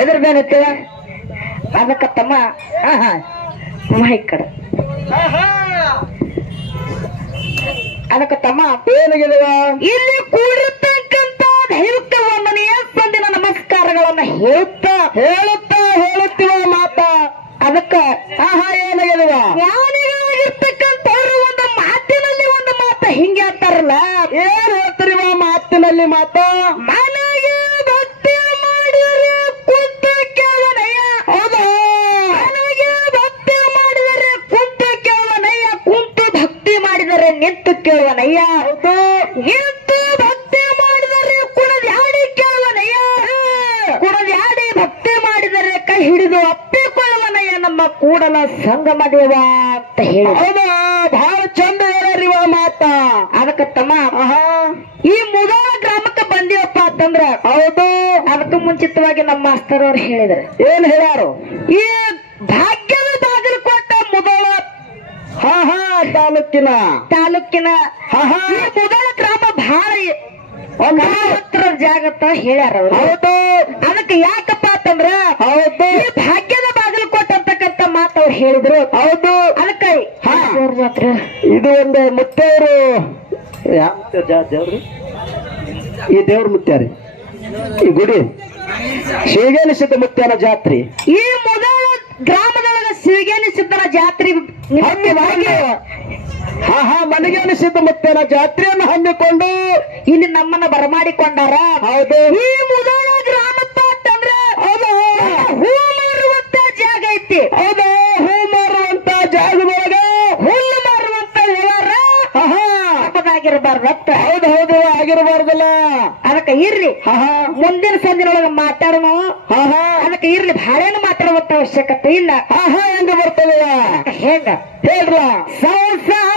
ಎದ್ರ ಬೇನತ್ತ ಅದಕ್ಕ ತಮ್ಮ ಈ ಕಡೆ ಅದಕ್ಕ ತಮ್ಮ ಏನಾಗಿದವ ಇಲ್ಲಿ ಕೂಡಿರ್ತಕ್ಕಂತ ದೈವಕ್ಕೆ ವಂದನೆಯ ಸಂದಿನ ನಮಸ್ಕಾರಗಳನ್ನ ಹೇಳುತ್ತೀವ ಮಾತ ಅದಕ್ಕ ಏನಾಗಿದವ ಜ್ಞಾನಿಗಳಾಗಿರ್ತಕ್ಕಂಥವ್ರು ಒಂದು ಮಾತಿನಲ್ಲಿ ಒಂದು ಮಾತ ಹಿಂಗೆ ಅಂತಾರಲ್ಲ ಏನ್ ಹೇಳ್ತೀರಿವ ಮಾತಿನಲ್ಲಿ ಮಾತ ಮನೆಗೆ ಭಕ್ತಿ ಮಾಡಿದರೆ ಕುಂತು ಕೇಳನಯ್ಯ ಹೌದು ಮನೆಗೆ ಭಕ್ತಿ ಮಾಡಿದರೆ ಕುಂತು ಕೇಳನಯ್ಯ ಕುಂತು ಭಕ್ತಿ ಮಾಡಿದರೆ ನಿಂತು ಕೇಳುವನಯ್ಯ ಹೌದು ನಿಂತು ಭಕ್ತಿ ಮಾಡಿದರೆ ಕುಣದ್ಯಾಡಿ ಕೇಳುವನಯ್ಯ ಕುಣದ್ಯಾಡಿ ಭಕ್ತಿ ಮಾಡಿದರೆ ಕೈ ಹಿಡಿದು ಅಪ್ಪಿಕೊಳ್ಳುವನಯ್ಯ ನಮ್ಮ ಕೂಡಲ ಸಂಗಮ ದೇವ ಅಂತ ಹೇಳಿ ಹೌದಾ ಬಹಳ ಚಂದ ಹೇಳಿವ ಮಾತ ಅದಕ್ಕ ತಮ್ಮ ಈ ಮುದೋಳ ಗ್ರಾಮಕ್ಕೆ ಬಂದಿವಪ್ಪ ಅಂತಂದ್ರ ಹೌದು ಅದಕ್ಕೂ ಮುಂಚಿತವಾಗಿ ನಮ್ಮ ಮಾಸ್ತರ್ ಅವ್ರು ಹೇಳಿದ್ರು ಏನ್ ಹೇಳ್ಯಾರು ಈ ಭಾಗ್ಯದ ಬಾಗಲಕೋಟ ಮುದೋಳ ತಾಲೂಕಿನ ಈ ಮುದೋಳ ಗ್ರಾಮ ಬಹಳ ಹತ್ರ ಜಾಗತ್ತ ಹೇಳ್ಯಾರ ಅವ್ರು ಹೌದು ಅದಕ್ಕೆ ಯಾಕಪ್ಪ ಅಂತಂದ್ರ ಹೌದು ಈ ಭಾಗ್ಯದ ಬಾಗಲಕೋಟೆ ಅಂತಕ್ಕಂತ ಮಾತು ಅವ್ರು ಹೇಳಿದ್ರು ಹೌದು ಅದಕ್ಕೆ ಇದು ಒಂದು ಮುತ್ತೇವರು ದೇವ್ರು ಈ ದೇವ್ರ ಮುತ್ಯಾರಿ ಈ ಗುಡಿ ಶಿವಗೇನಿ ಸಿದ್ಧ ಮುತ್ಯಾನ ಜಾತ್ರೆ ಈ ಮೊದಲ ಗ್ರಾಮದೊಳಗ ಶಿವಗೇನಿ ಸಿದ್ಧನ ಜಾತ್ರೆ ಮನಗೇನಿ ಸಿದ್ಧ ಮುತ್ಯಾನ ಜಾತ್ರೆಯನ್ನು ಹಮ್ಮಿಕೊಂಡು ಇಲ್ಲಿ ನಮ್ಮನ್ನ ಬರಮಾಡಿಕೊಂಡಾರ ಹೌದು ಈ ಮೊದಲ ಗ್ರಾಮಪ್ಪ ಅಂತಂದ್ರೆ ಹೌದು ಹೂ ಮಾರುವಂತ ಜಾಗ ಐತಿ ಹೌದು ಹೂ ಮಾರುವಂತ ಜಾಗದೊಳಗ ಹುಲ್ಲು ಮಾರುವಂತ ವ್ಯವಹಾರ ಆಗಿರಬಾರ್ದತ್ತ ಹೌದು ಹೌದು ಆಗಿರಬಾರ್ದಲ್ಲ ಅದಕ್ಕೆ ಇರ್ಲಿ ಮುಂದಿನ ಸಂದಿನೊಳಗ ಮಾತಾಡೋಣ ಅದಕ್ಕೆ ಇರ್ಲಿ ಭಾಳೇನು ಮಾತಾಡುವಂತ ಅವಶ್ಯಕತೆ ಇಲ್ಲ ಹೆಂಗ ಬರ್ತದೆ ಹೆಂಗ ಹೇಳ್ರ ಸಂಸಾರ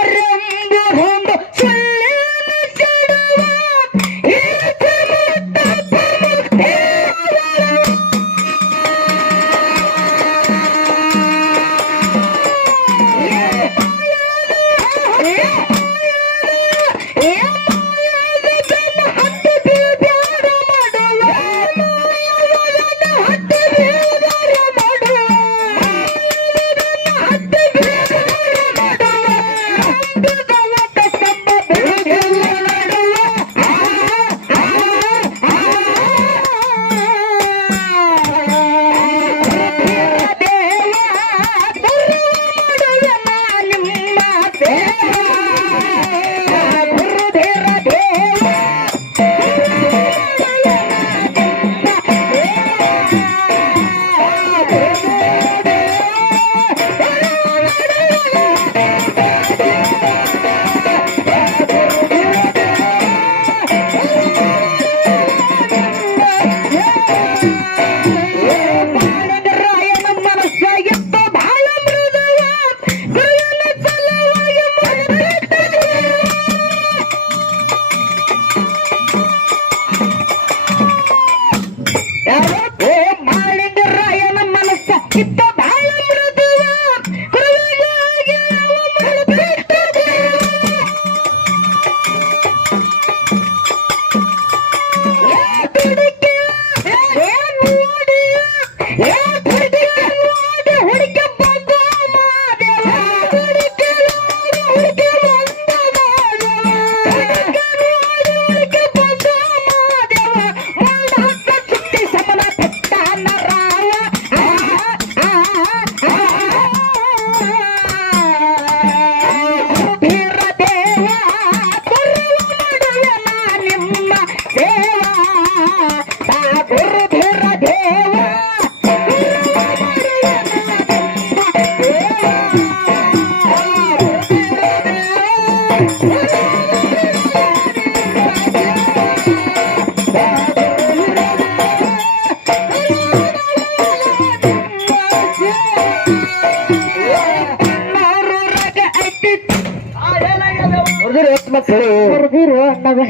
ಹೊಡೆದಿರು ಎಷ್ಟು ಮಕ್ಕಳು ಹೊರದಿರು ಅನ್ನದ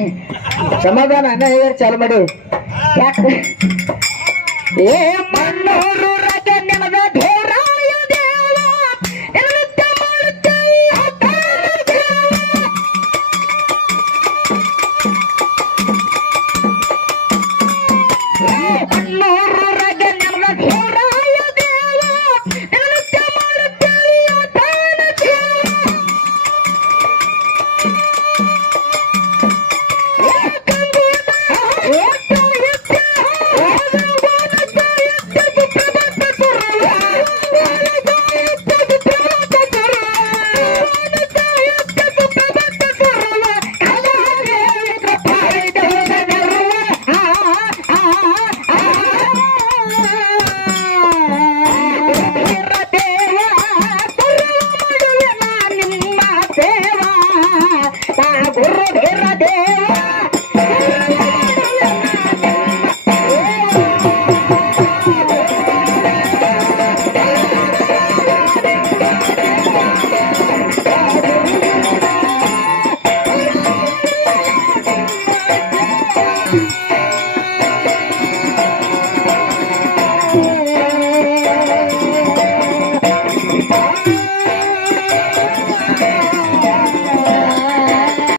ಸಮಾಧಾನ ಅನ್ನ ಹೇಳಿ ಚಾಲು ಮಾಡಿ ಯಾಕೆ ಏ ಮಣ್ಣೂರು ರಾಜ ನೆನದ